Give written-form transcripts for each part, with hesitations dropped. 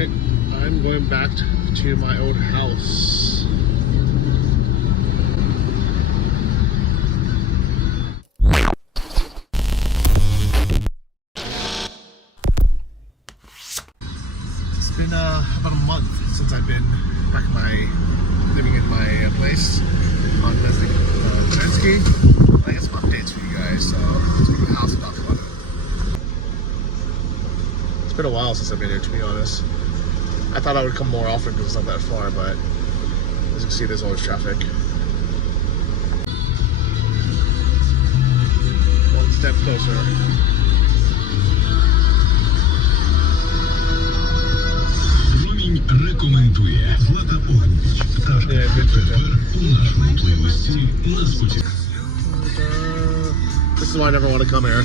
Alright, I'm going back to my old house. It's been about a month since I've been back living in my place on Zelensky. I got some updates for you guys, so let's go to the house and talk about it. It's been a while since I've been here, to be honest. I thought I would come more often because it's not that far, but as you can see, there's always traffic. One step closer. Рекомендує Злата Огнєвіч. Пташка тепер у нашому плейлисті на Spotify. This is why I never want to come here.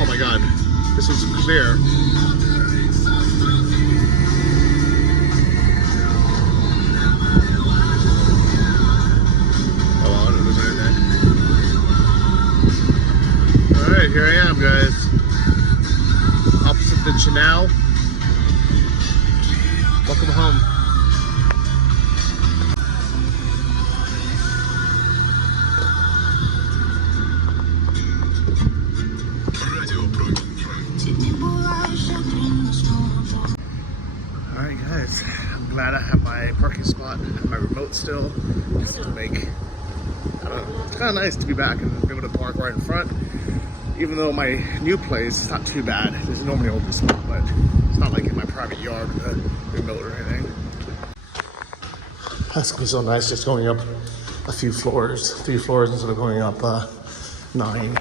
Oh my god, this is clear. Alright, here I am, guys. Opposite the canal. Welcome home. Alright guys, I'm glad I have my parking spot and my remote still. Just to make, I don't know, it's kind of nice to be back and be able to park right in front. Even though my new place is not too bad. There's normally an open spot, but it's not like in my private yard with a remote or anything. That's gonna be so nice just going up a few floors, 3 floors instead of going up 9.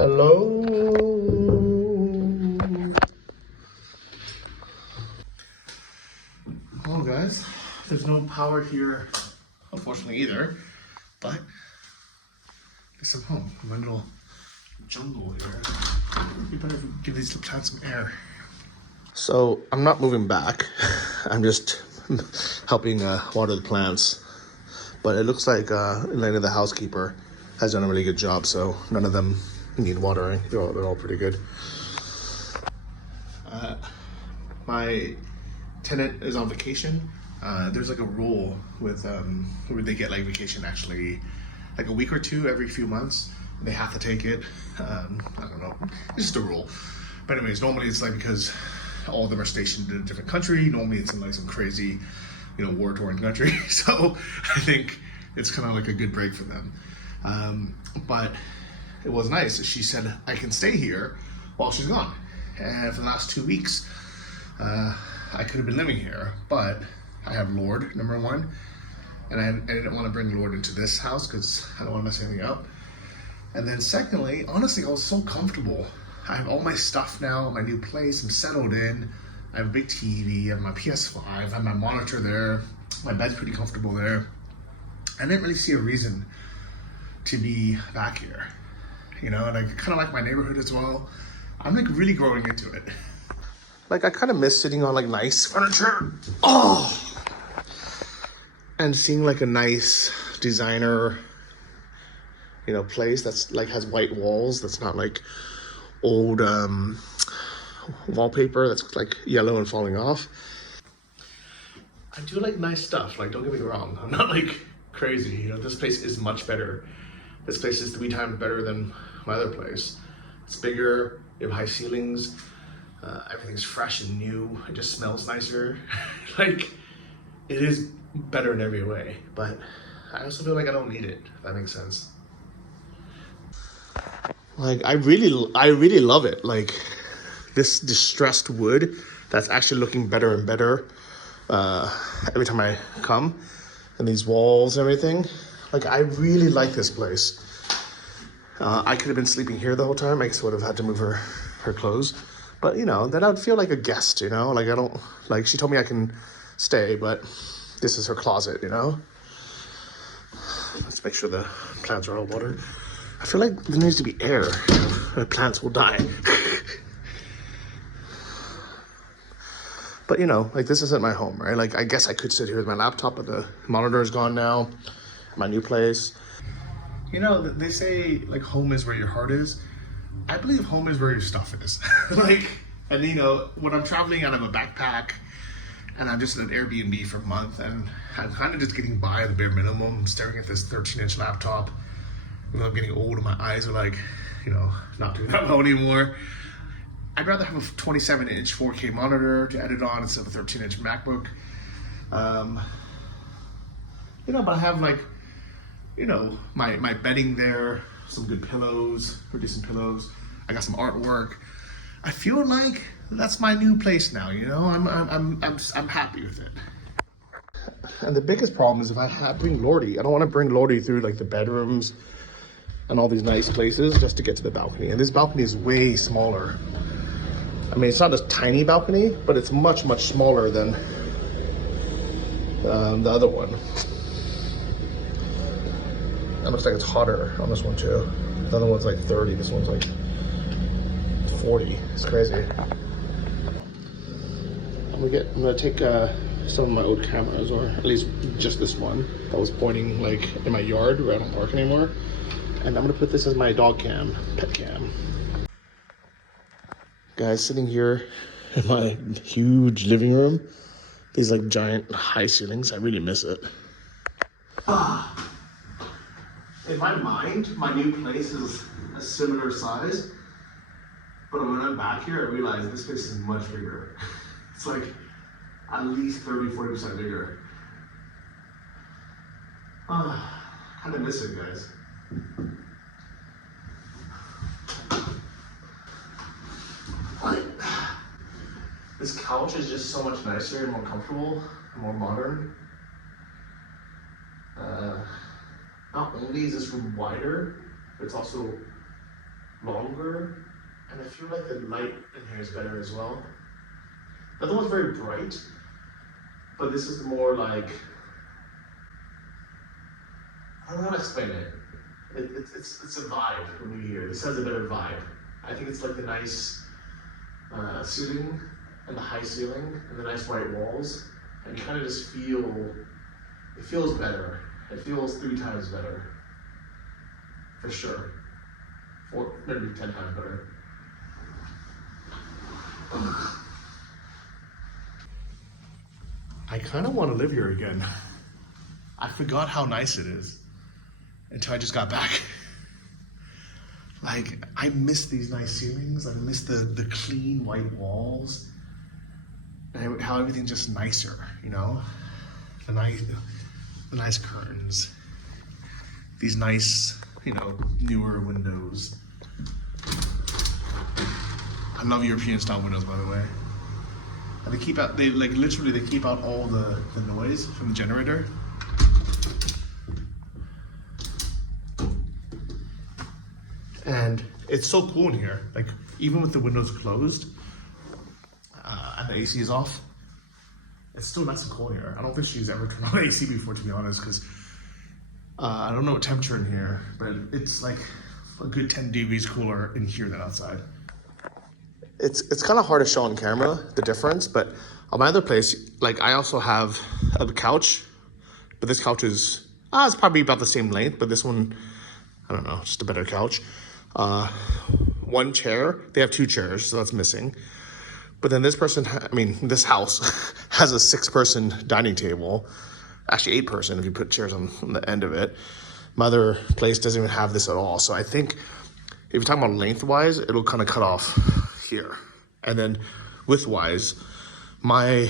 Hello. Well, guys, there's no power here, unfortunately, either. But guess I'm home. My little jungle here. We better give these plants some air. So I'm not moving back. I'm just helping water the plants. But it looks like Elena, the housekeeper, has done a really good job. So none of them need watering. They're all pretty good. My tenant is on vacation. There's like a rule with where they get like vacation actually like a week or two every few months. They have to take it. I don't know. It's just a rule. But anyways, normally it's like because all of them are stationed in a different country. Normally it's in like some crazy, war-torn country. So I think it's kind of like a good break for them. But it was nice. She said I can stay here while she's gone. And for the last 2 weeks, I could have been living here, but I have Lord, number one, and I didn't want to bring Lord into this house because I don't want to mess anything up. And then secondly, honestly, I was so comfortable. I have all my stuff now, my new place, I'm settled in. I have a big TV, I have my PS5, I have my monitor there, my bed's pretty comfortable there. I didn't really see a reason to be back here, and I kind of like my neighborhood as well. I'm like really growing into it. Like I kind of miss sitting on like nice furniture. And seeing like a nice designer, place that's like has white walls. That's not like old wallpaper that's like yellow and falling off. I do like nice stuff. Like don't get me wrong. I'm not like crazy. This place is much better. This place is 3 times better than my other place. It's bigger. You have high ceilings. Everything's fresh and new. It just smells nicer. Like, it is better in every way, but I also feel like I don't need it, if that makes sense. Like, I really love it. Like, this distressed wood that's actually looking better and better every time I come. And these walls and everything. Like, I really like this place. I could have been sleeping here the whole time. I guess I would have had to move her clothes. But, then I'd feel like a guest, Like, I don't, like, she told me I can stay, but this is her closet, Let's make sure the plants are all watered. I feel like there needs to be air. The plants will die. But you know, like this isn't my home, right? Like I guess I could sit here with my laptop, but the monitor is gone now. My new place. You know, they say like home is where your heart is. I believe home is where your stuff is. Like, and you know, when I'm traveling out of a backpack and I'm just in an Airbnb for a month and I'm kind of just getting by the bare minimum, I'm staring at this 13-inch laptop. When I'm getting old and my eyes are like, you know, not doing that well anymore. I'd rather have a 27-inch 4K monitor to edit on instead of a 13-inch MacBook. You know, but I have like, you know, my bedding there, some good pillows, pretty decent pillows. I got some artwork. I feel like that's my new place now. You know, I'm happy with it. And the biggest problem is if I bring Lordy, I don't want to bring Lordy through like the bedrooms and all these nice places just to get to the balcony. And this balcony is way smaller. I mean, it's not a tiny balcony, but it's much, much smaller than the other one. It looks like it's hotter on this one too. The other one's like 30, this one's like 40. It's crazy. I'm gonna take some of my old cameras, or at least just this one that was pointing like in my yard where I don't park anymore. And I'm gonna put this as my dog cam, pet cam. Guys, sitting here in my huge living room, these like giant high ceilings, I really miss it. In my mind, my new place is a similar size, but when I'm back here, I realize this place is much bigger. It's like at least 30-40% bigger. Kind of miss it, guys. This couch is just so much nicer and more comfortable and more modern. Not only is this room wider, but it's also longer. And I feel like the light in here is better as well. The other one's very bright, but this is more like, I don't know how to explain it. It's a vibe when you hear it. This has a better vibe. I think it's like the nice ceiling and the high ceiling and the nice white walls. And you kind of just feel, it feels better. It feels 3 times better. For sure. 4, maybe 10 times better. I kind of want to live here again. I forgot how nice it is until I just got back. Like, I miss these nice ceilings. I miss the clean white walls. And how everything's just nicer, you know? The nice curtains. These nice, you know, newer windows. I love European style windows, by the way. And they keep out, literally they keep out all the noise from the generator. And it's so cool in here. Like, even with the windows closed and the AC is off, it's still nice and cool in here. I don't think she's ever turned on AC before, to be honest, because I don't know what temperature in here, but it's like a good 10 degrees cooler in here than outside. It's kind of hard to show on camera, the difference, but on my other place, like I also have a couch, but this couch is, it's probably about the same length, but this one, I don't know, just a better couch. One chair, they have 2 chairs, so that's missing. But then this this house has a 6-person dining table. Actually 8-person if you put chairs on the end of it. My other place doesn't even have this at all. So I think if you're talking about lengthwise, it'll kind of cut off here. And then widthwise, my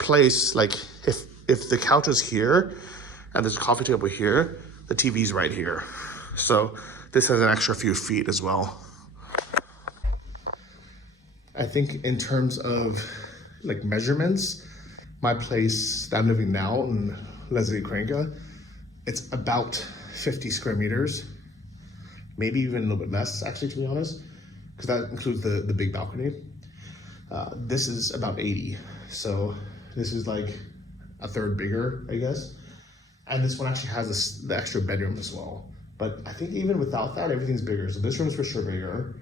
place, like if the couch is here and there's a coffee table here, the TV's right here. So this has an extra few feet as well. I think in terms of like measurements, my place that I'm living now in Leslie Kranka, it's about 50 square meters, maybe even a little bit less actually, to be honest, because that includes the big balcony. This is about 80. So this is like a third bigger, I guess. And this one actually has the extra bedroom as well. But I think even without that, everything's bigger. So this room's for sure bigger.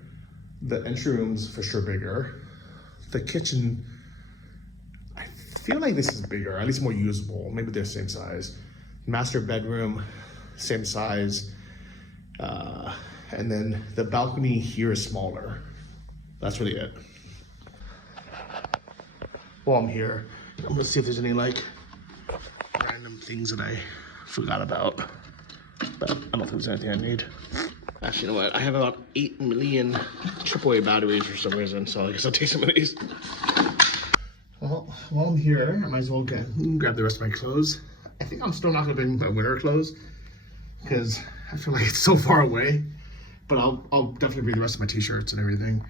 The entry room's for sure bigger. The kitchen, I feel like this is bigger, at least more usable. Maybe they're the same size. Master bedroom, same size. And then the balcony here is smaller. That's really it. While I'm here, I'm gonna see if there's any like random things that I forgot about. But I don't think there's anything I need. Actually, you know what? I have about 8 million AAA batteries for some reason, so I guess I'll take some of these. Well, while I'm here, I might as well grab the rest of my clothes. I think I'm still not gonna bring my winter clothes because I feel like it's so far away. But I'll definitely bring the rest of my t-shirts and everything.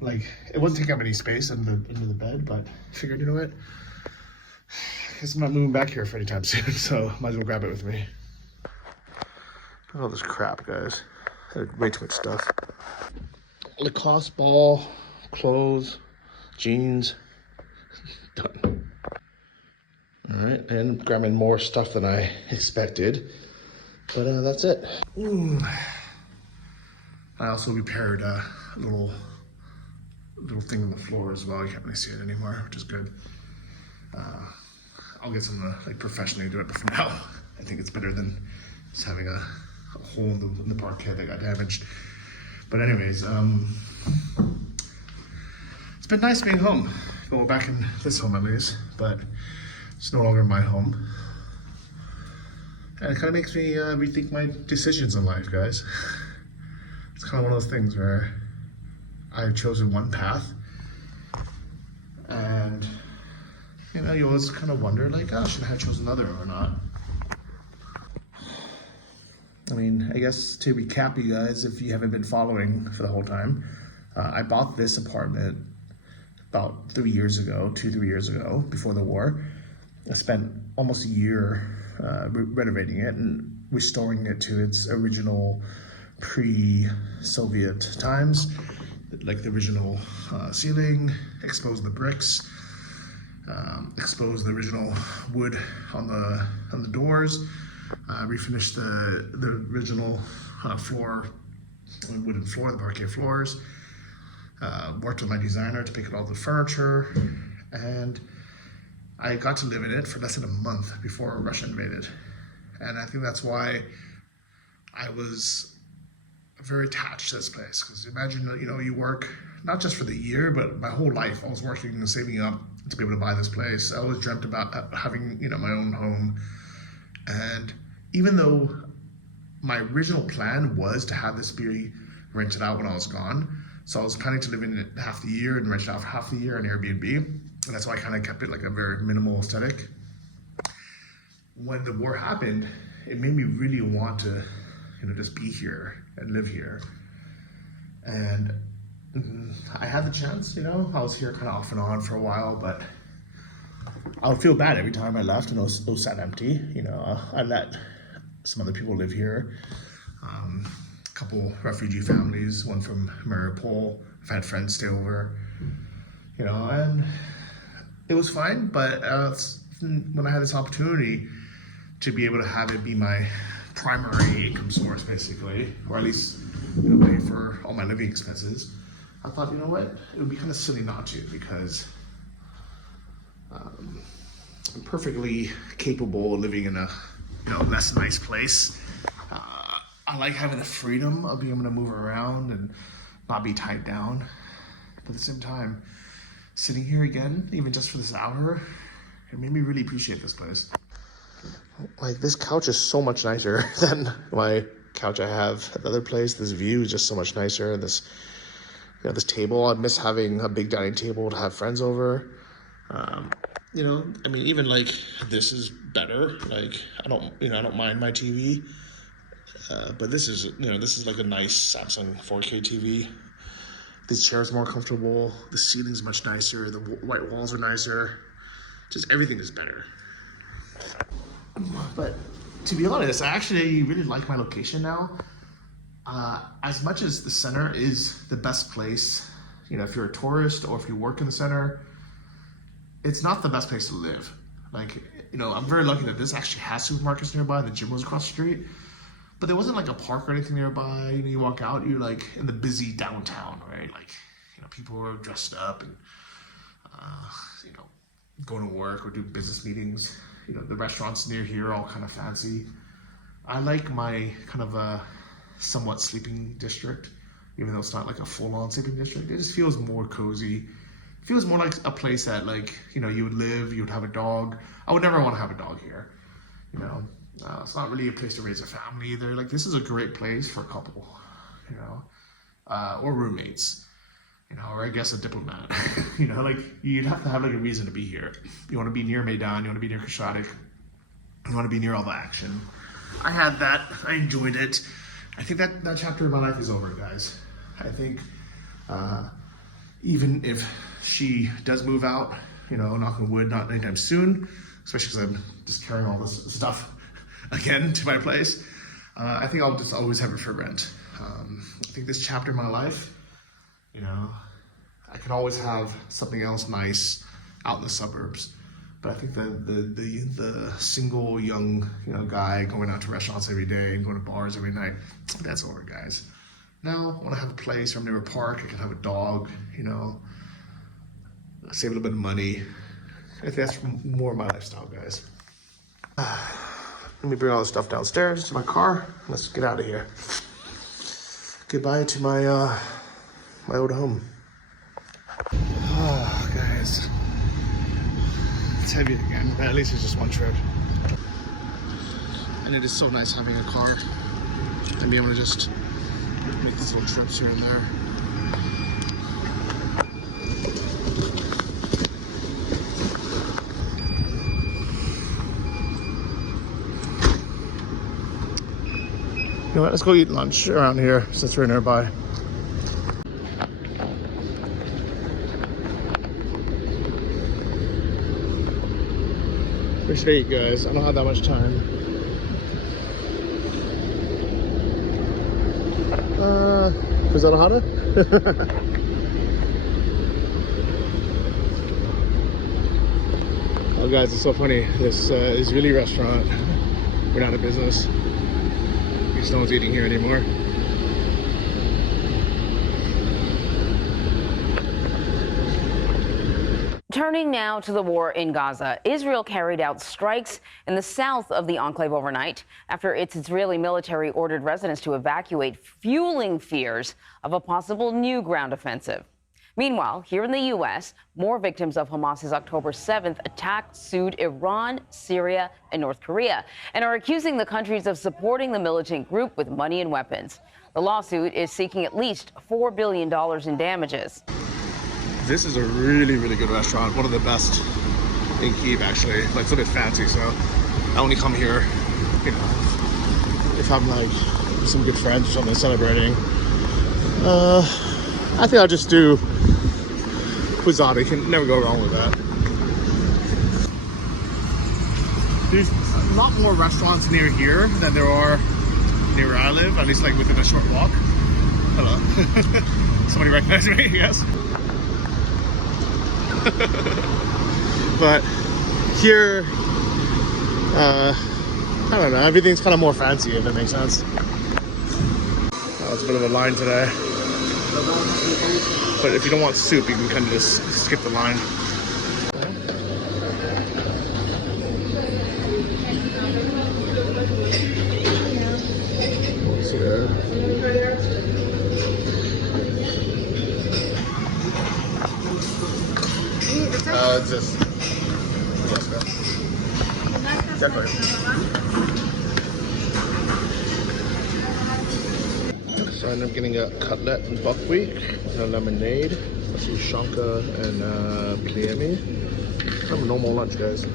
Like it wasn't taking up any space under the bed, but I figured, you know what? I guess I'm not moving back here for any time soon, so might as well grab it with me. Look at all this crap, guys. Way too much stuff. Lacoste ball, clothes, jeans. Done. All right, and grabbing more stuff than I expected, but that's it. I also repaired a little thing on the floor as well. You can't really see it anymore, which is good. I'll get someone to like professionally do it, but for now, I think it's better than just having a hole in the parquet that got damaged. But anyways, it's been nice being home. Going back in this home at least, but it's no longer my home. And it kind of makes me rethink my decisions in life, guys. It's kind of one of those things where I've chosen one path, and you know, you always kind of wonder, like, oh, should I have chosen another or not? I mean, I guess to recap, you guys, if you haven't been following for the whole time, I bought this apartment about 3 years ago, 2-3 years ago, before the war. I spent almost a year renovating it and restoring it to its original pre-Soviet times, like the original ceiling, exposed the bricks, exposed the original wood on the doors, refinished the original floor, wooden floor, the parquet floors. Worked with my designer to pick out all the furniture, and I got to live in it for less than a month before Russia invaded. And I think that's why I was very attached to this place. Because imagine, you know, you work not just for the year, but my whole life I was working and saving up to be able to buy this place. I always dreamt about having, you know, my own home. And even though my original plan was to have this be rented out when I was gone, so I was planning to live in it half the year and rent it out for half the year on Airbnb. And that's why I kind of kept it like a very minimal aesthetic. When the war happened, it made me really want to, you know, just be here and live here. And I had the chance, you know, I was here kind of off and on for a while, but I would feel bad every time I left and it was sat empty. You know, I let some other people live here. A couple refugee families, one from Mariupol. I've had friends stay over, you know, and it was fine. But when I had this opportunity to be able to have it be my primary income source, basically, or at least, you know, pay for all my living expenses, I thought, you know what, it would be kind of silly not to, because I'm perfectly capable of living in a, you know, less nice place. I like having the freedom of being able to move around and not be tied down. But at the same time, sitting here again, even just for this hour, it made me really appreciate this place. Like, this couch is so much nicer than my couch I have at the other place. This view is just so much nicer. And this, you know, this table, I miss having a big dining table to have friends over. You know, I mean, even like this is better. Like, I don't mind my TV. But this is, you know, this is like a nice Samsung 4K TV. This chair is more comfortable. The ceiling's much nicer. The white walls are nicer. Just everything is better. But to be honest, I actually really like my location now. As much as the center is the best place, you know, if you're a tourist or if you work in the center, it's not the best place to live. Like, you know, I'm very lucky that this actually has supermarkets nearby. The gym was across the street. But there wasn't like a park or anything nearby. You know, you walk out, you're like in the busy downtown, right? Like, you know, people were dressed up and, you know, going to work or do business meetings. You know, the restaurants near here are all kind of fancy. I like my kind of a somewhat sleeping district, even though it's not like a full-on sleeping district. It just feels more cozy. It feels more like a place that, like, you know, you would live, you would have a dog. I would never want to have a dog here. You know, it's not really a place to raise a family either. Like, this is a great place for a couple, you know, or roommates, you know, or I guess a diplomat. You know, like, you'd have to have like a reason to be here. You want to be near Maidan, you want to be near Kashadik, you want to be near all the action. I had that, I enjoyed it. I think that chapter of my life is over, guys. I think even if she does move out, you know, knock on wood, not anytime soon, especially because I'm just carrying all this stuff again to my place, I think I'll just always have it for rent. I think this chapter of my life, you know, I could always have something else nice out in the suburbs. But I think the single young, you know, guy going out to restaurants every day and going to bars every night, that's over, guys. Now I want to have a place where I'm near a park. I can have a dog, you know, save a little bit of money. I think that's more my lifestyle, guys. Let me bring all this stuff downstairs to my car. Let's get out of here. Goodbye to my my old home. Oh, guys. It's heavy again, but at least it's just one trip. And it is so nice having a car and being able to just make these little trips here and there. You know what, let's go eat lunch around here since we're nearby. We should eat, guys. I don't have that much time. Is that a hada? Oh, guys, it's so funny. This Israeli restaurant, we're out of business. Because no one's eating here anymore. Turning now to the war in Gaza, Israel carried out strikes in the south of the enclave overnight after its Israeli military ordered residents to evacuate, fueling fears of a possible new ground offensive. Meanwhile, here in the U.S., more victims of Hamas's October 7th attack sued Iran, Syria, and North Korea and are accusing the countries of supporting the militant group with money and weapons. The lawsuit is seeking at least $4 billion in damages. This is a really, really good restaurant. One of the best in Kyiv, actually. Like, it's a bit fancy, so I only come here, you know, if I'm like with some good friends or something celebrating. I think I'll just do Puzada. You can never go wrong with that. There's a lot more restaurants near here than there are near where I live, at least like within a short walk. Hello. Somebody recognized me, yes. But here, I don't know, everything's kind of more fancy, if that makes sense. Oh, it's a bit of a line today. But if you don't want soup, you can kind of just skip the line. What's here? Just exactly. So I ended up getting a cutlet and buckwheat and a lemonade. Let's see, shanka and pliemi. Kind of a normal lunch, guys.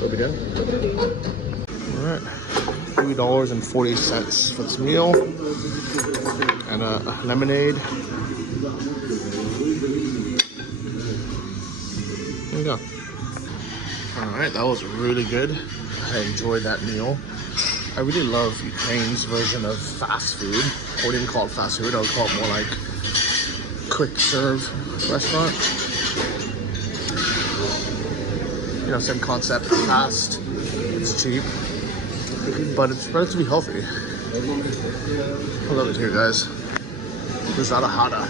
What we doing? All right, $3.40 for this meal and a lemonade. There you go. Alright, that was really good. I enjoyed that meal. I really love Ukraine's version of fast food. I wouldn't even call it fast food, I would call it more like quick serve restaurant. You know, same concept, fast, it's cheap, but it's relatively healthy. I love it here, guys. There's not a hada.